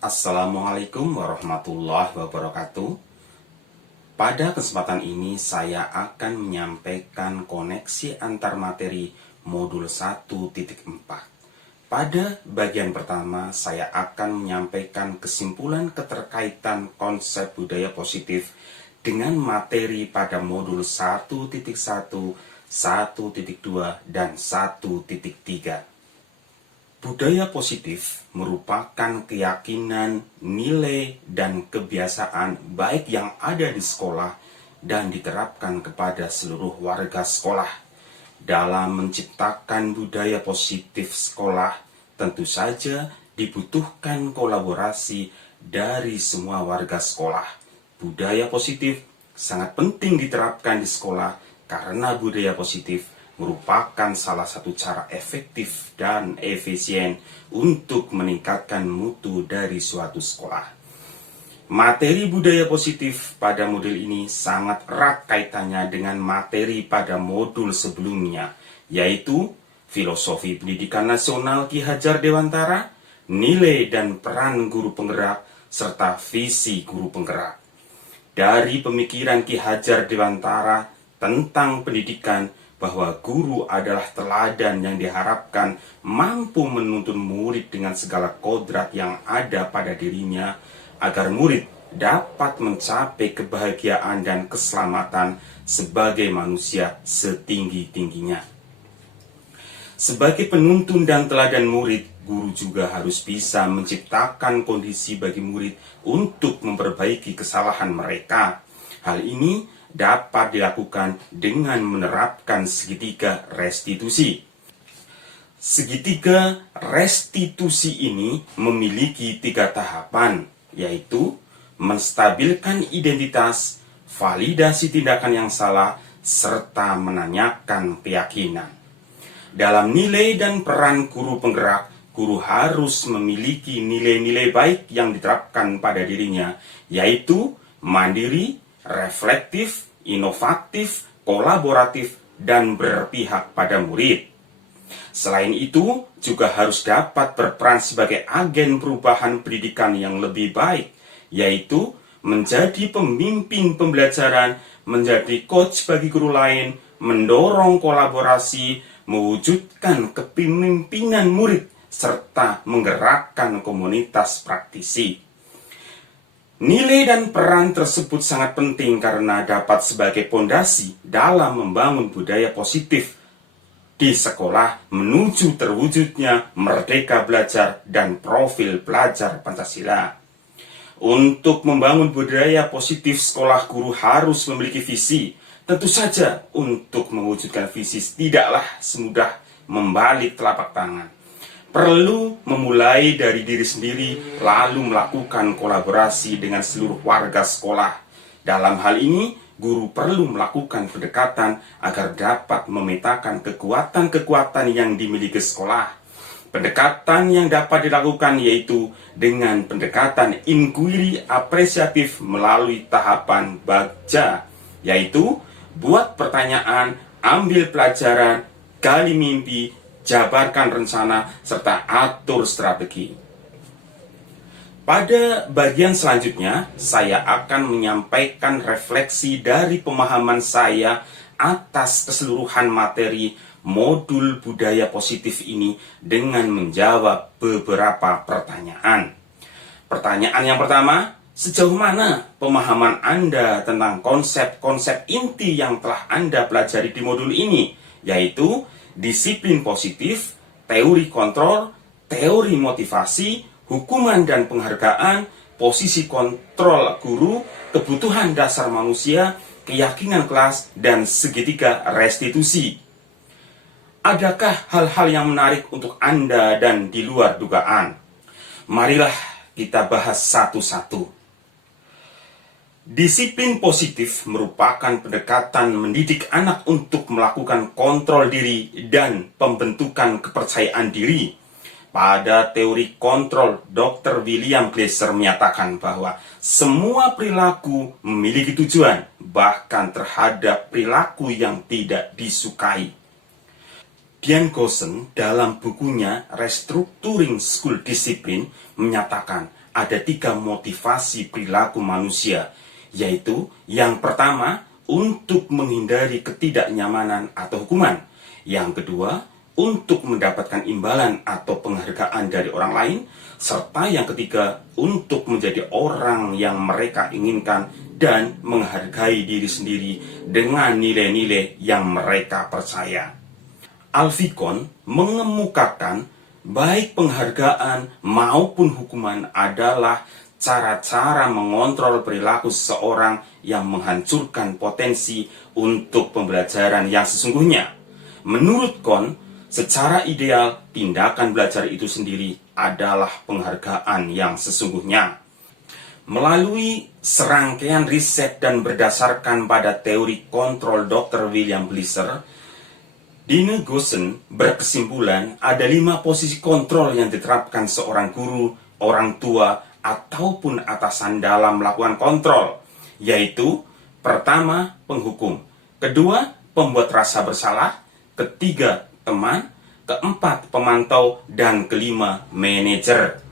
Assalamualaikum warahmatullahi wabarakatuh. Pada kesempatan ini saya akan menyampaikan koneksi antar materi modul 1.4. Pada bagian pertama saya akan menyampaikan kesimpulan keterkaitan konsep budaya positif dengan materi pada modul 1.1, 1.2, dan 1.3. Budaya positif merupakan keyakinan, nilai, dan kebiasaan baik yang ada di sekolah dan diterapkan kepada seluruh warga sekolah. Dalam menciptakan budaya positif sekolah, tentu saja dibutuhkan kolaborasi dari semua warga sekolah. Budaya positif sangat penting diterapkan di sekolah karena budaya positif merupakan salah satu cara efektif dan efisien untuk meningkatkan mutu dari suatu sekolah. Materi budaya positif pada modul ini sangat erat kaitannya dengan materi pada modul sebelumnya, yaitu Filosofi Pendidikan Nasional Ki Hajar Dewantara, nilai dan peran guru penggerak, serta visi guru penggerak. Dari pemikiran Ki Hajar Dewantara tentang pendidikan, bahwa guru adalah teladan yang diharapkan mampu menuntun murid dengan segala kodrat yang ada pada dirinya, agar murid dapat mencapai kebahagiaan dan keselamatan sebagai manusia setinggi-tingginya. Sebagai penuntun dan teladan murid, guru juga harus bisa menciptakan kondisi bagi murid untuk memperbaiki kesalahan mereka. Hal ini dapat dilakukan dengan menerapkan segitiga restitusi. Segitiga restitusi ini memiliki 3 tahapan, yaitu menstabilkan identitas, validasi tindakan yang salah, serta menanyakan keyakinan. Dalam nilai dan peran guru penggerak, guru harus memiliki nilai-nilai baik yang diterapkan pada dirinya, yaitu mandiri, reflektif, inovatif, kolaboratif, dan berpihak pada murid. Selain itu, juga harus dapat berperan sebagai agen perubahan pendidikan yang lebih baik, yaitu menjadi pemimpin pembelajaran, menjadi coach bagi guru lain, mendorong kolaborasi, mewujudkan kepemimpinan murid, serta menggerakkan komunitas praktisi. Nilai dan peran tersebut sangat penting karena dapat sebagai pondasi dalam membangun budaya positif di sekolah menuju terwujudnya merdeka belajar dan profil pelajar Pancasila. Untuk membangun budaya positif sekolah, guru harus memiliki visi. Tentu saja untuk mewujudkan visi tidaklah semudah membalik telapak tangan. Perlu memulai dari diri sendiri, lalu melakukan kolaborasi dengan seluruh warga sekolah. Dalam hal ini, guru perlu melakukan pendekatan agar dapat memetakan kekuatan-kekuatan yang dimiliki sekolah. Pendekatan yang dapat dilakukan yaitu dengan pendekatan inquiry apresiatif melalui tahapan baca, yaitu buat pertanyaan, ambil pelajaran, gali mimpi, jabarkan rencana, serta atur strategi. Pada bagian selanjutnya, saya akan menyampaikan refleksi dari pemahaman saya atas keseluruhan materi modul budaya positif ini dengan menjawab beberapa pertanyaan. Pertanyaan yang pertama, sejauh mana pemahaman Anda tentang konsep-konsep inti yang telah Anda pelajari di modul ini, yaitu disiplin positif, teori kontrol, teori motivasi, hukuman dan penghargaan, posisi kontrol guru, kebutuhan dasar manusia, keyakinan kelas, dan segitiga restitusi. Adakah hal-hal yang menarik untuk Anda dan di luar dugaan? Marilah kita bahas satu-satu. Disiplin positif merupakan pendekatan mendidik anak untuk melakukan kontrol diri dan pembentukan kepercayaan diri. Pada teori kontrol, Dr. William Glasser menyatakan bahwa semua perilaku memiliki tujuan, bahkan terhadap perilaku yang tidak disukai. Dian Goosen dalam bukunya Restructuring School Discipline menyatakan ada 3 motivasi perilaku manusia, yaitu yang pertama, untuk menghindari ketidaknyamanan atau hukuman. Yang kedua, untuk mendapatkan imbalan atau penghargaan dari orang lain. Serta yang ketiga, untuk menjadi orang yang mereka inginkan dan menghargai diri sendiri dengan nilai-nilai yang mereka percaya. Alfikon mengemukakan baik penghargaan maupun hukuman adalah cara-cara mengontrol perilaku seseorang yang menghancurkan potensi untuk pembelajaran yang sesungguhnya. Menurut Kohn, secara ideal tindakan belajar itu sendiri adalah penghargaan yang sesungguhnya. Melalui serangkaian riset dan berdasarkan pada teori kontrol Dr. William Gleiser, Dian Goosen berkesimpulan ada 5 posisi kontrol yang diterapkan seorang guru, orang tua, ataupun atasan dalam melakukan kontrol, yaitu pertama, penghukum, kedua, pembuat rasa bersalah, ketiga, teman, keempat, pemantau, dan kelima, manajer.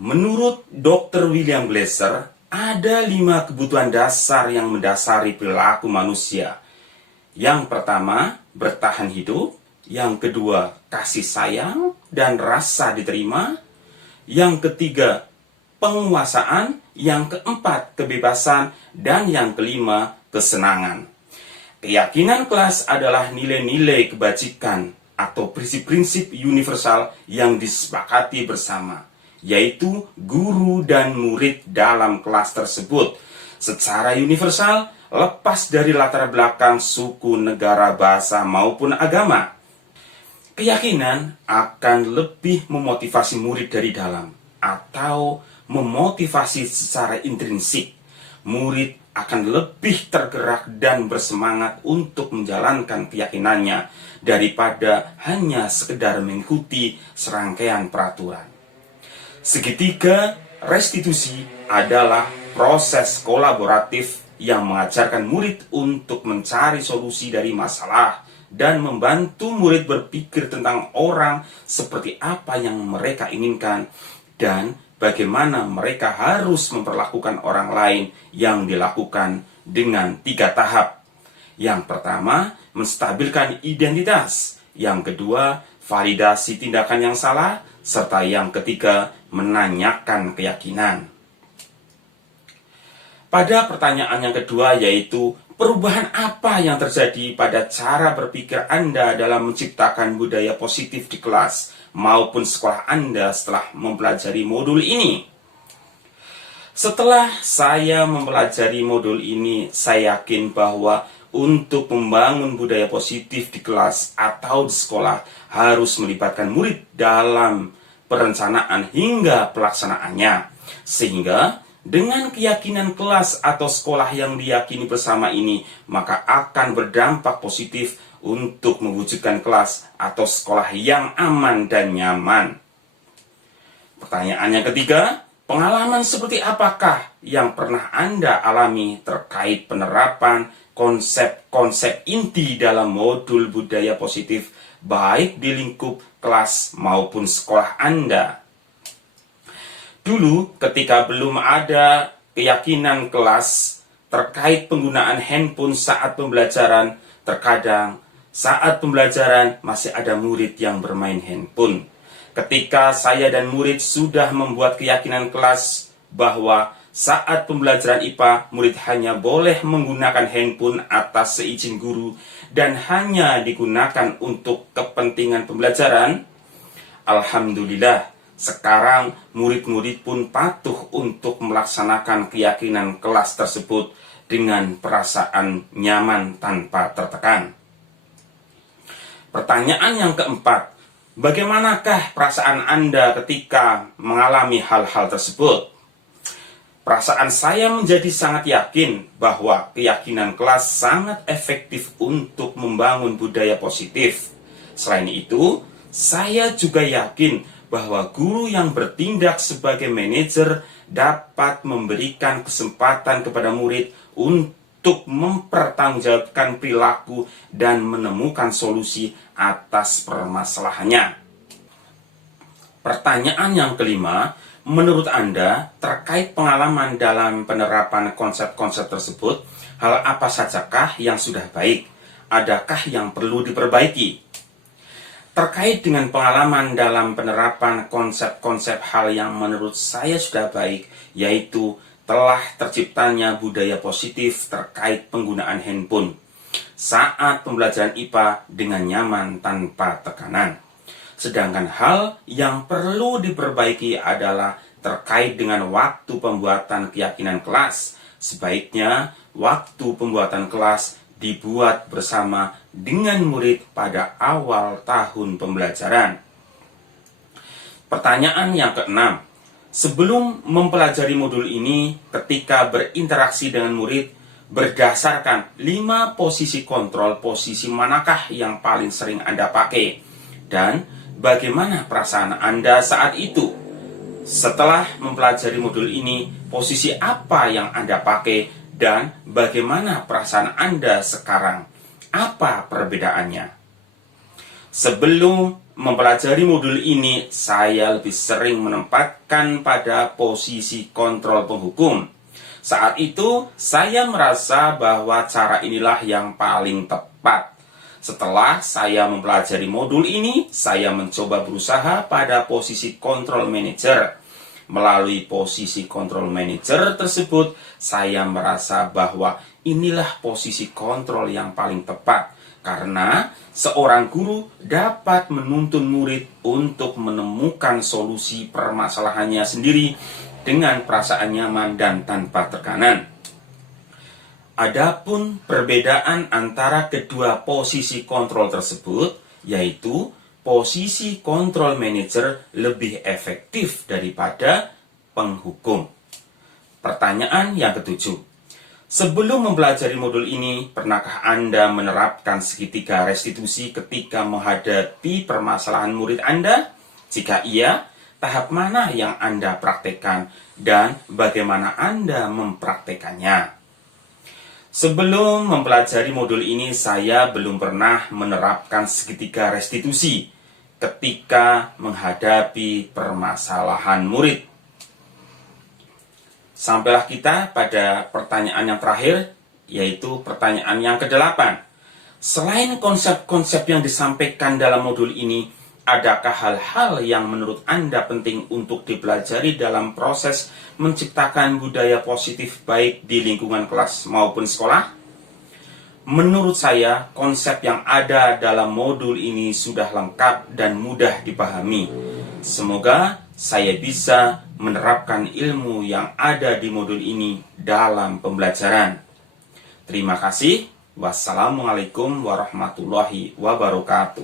Menurut Dr. William Gleiser, ada 5 kebutuhan dasar yang mendasari perilaku manusia. Yang pertama, bertahan hidup. Yang kedua, kasih sayang dan rasa diterima. Yang ketiga, penguasaan. Yang keempat, kebebasan. Dan yang kelima, kesenangan. Keyakinan kelas adalah nilai-nilai kebajikan atau prinsip-prinsip universal yang disepakati bersama, yaitu guru dan murid dalam kelas tersebut secara universal, lepas dari latar belakang suku, negara, bahasa, maupun agama. Keyakinan akan lebih memotivasi murid dari dalam atau memotivasi secara intrinsik. Murid akan lebih tergerak dan bersemangat untuk menjalankan keyakinannya daripada hanya sekedar mengikuti serangkaian peraturan. Segitiga restitusi adalah proses kolaboratif yang mengajarkan murid untuk mencari solusi dari masalah dan membantu murid berpikir tentang orang seperti apa yang mereka inginkan dan bagaimana mereka harus memperlakukan orang lain yang dilakukan dengan 3 tahap. Yang pertama, menstabilkan identitas. Yang kedua, validasi tindakan yang salah. Serta yang ketiga, menanyakan keyakinan. Pada pertanyaan yang kedua, yaitu perubahan apa yang terjadi pada cara berpikir Anda dalam menciptakan budaya positif di kelas maupun sekolah Anda setelah mempelajari modul ini? Setelah saya mempelajari modul ini, saya yakin bahwa untuk membangun budaya positif di kelas atau di sekolah harus melibatkan murid dalam perencanaan hingga pelaksanaannya. Sehingga dengan keyakinan kelas atau sekolah yang diyakini bersama ini, maka akan berdampak positif untuk mewujudkan kelas atau sekolah yang aman dan nyaman. Pertanyaan yang ketiga, pengalaman seperti apakah yang pernah Anda alami terkait penerapan konsep-konsep inti dalam modul budaya positif, baik di lingkup kelas maupun sekolah Anda? Dulu, ketika belum ada keyakinan kelas terkait penggunaan handphone saat pembelajaran, terkadang saat pembelajaran masih ada murid yang bermain handphone. Ketika saya dan murid sudah membuat keyakinan kelas bahwa saat pembelajaran IPA, murid hanya boleh menggunakan handphone atas seizin guru dan hanya digunakan untuk kepentingan pembelajaran, alhamdulillah, sekarang murid-murid pun patuh untuk melaksanakan keyakinan kelas tersebut dengan perasaan nyaman tanpa tertekan. Pertanyaan yang keempat, bagaimanakah perasaan Anda ketika mengalami hal-hal tersebut? Perasaan saya menjadi sangat yakin bahwa keyakinan kelas sangat efektif untuk membangun budaya positif. Selain itu, saya juga yakin bahwa guru yang bertindak sebagai manajer dapat memberikan kesempatan kepada murid untuk mempertanggungjawabkan perilaku dan menemukan solusi atas permasalahannya. Pertanyaan yang kelima, menurut Anda terkait pengalaman dalam penerapan konsep-konsep tersebut, hal apa sajakah yang sudah baik? Adakah yang perlu diperbaiki? Terkait dengan pengalaman dalam penerapan konsep-konsep hal yang menurut saya sudah baik, yaitu telah terciptanya budaya positif terkait penggunaan handphone saat pembelajaran IPA dengan nyaman tanpa tekanan. Sedangkan hal yang perlu diperbaiki adalah terkait dengan waktu pembuatan keyakinan kelas. Sebaiknya waktu pembuatan kelas dibuat bersama dengan murid pada awal tahun pembelajaran. Pertanyaan yang keenam, sebelum mempelajari modul ini, ketika berinteraksi dengan murid, berdasarkan 5 posisi kontrol, posisi manakah yang paling sering Anda pakai? Dan bagaimana perasaan Anda saat itu? Setelah mempelajari modul ini, posisi apa yang Anda pakai dan bagaimana perasaan Anda sekarang? Apa perbedaannya? Sebelum mempelajari modul ini, saya lebih sering menempatkan pada posisi kontrol penghukum. Saat itu, saya merasa bahwa cara inilah yang paling tepat. Setelah saya mempelajari modul ini, saya mencoba berusaha pada posisi control manager. Melalui posisi control manager tersebut, saya merasa bahwa inilah posisi kontrol yang paling tepat. Karena seorang guru dapat menuntun murid untuk menemukan solusi permasalahannya sendiri dengan perasaan nyaman dan tanpa tekanan. Adapun perbedaan antara kedua posisi kontrol tersebut, yaitu posisi kontrol manager lebih efektif daripada penghukum. Pertanyaan yang ketujuh, sebelum mempelajari modul ini, pernahkah Anda menerapkan segitiga restitusi ketika menghadapi permasalahan murid Anda? Jika iya, tahap mana yang Anda praktekkan dan bagaimana Anda mempraktekannya? Sebelum mempelajari modul ini, saya belum pernah menerapkan segitiga restitusi ketika menghadapi permasalahan murid. Sampailah kita pada pertanyaan yang terakhir, yaitu pertanyaan yang ke-8. Selain konsep-konsep yang disampaikan dalam modul ini, adakah hal-hal yang menurut Anda penting untuk dipelajari dalam proses menciptakan budaya positif baik di lingkungan kelas maupun sekolah? Menurut saya, konsep yang ada dalam modul ini sudah lengkap dan mudah dipahami. Semoga saya bisa menerapkan ilmu yang ada di modul ini dalam pembelajaran. Terima kasih. Wassalamualaikum warahmatullahi wabarakatuh.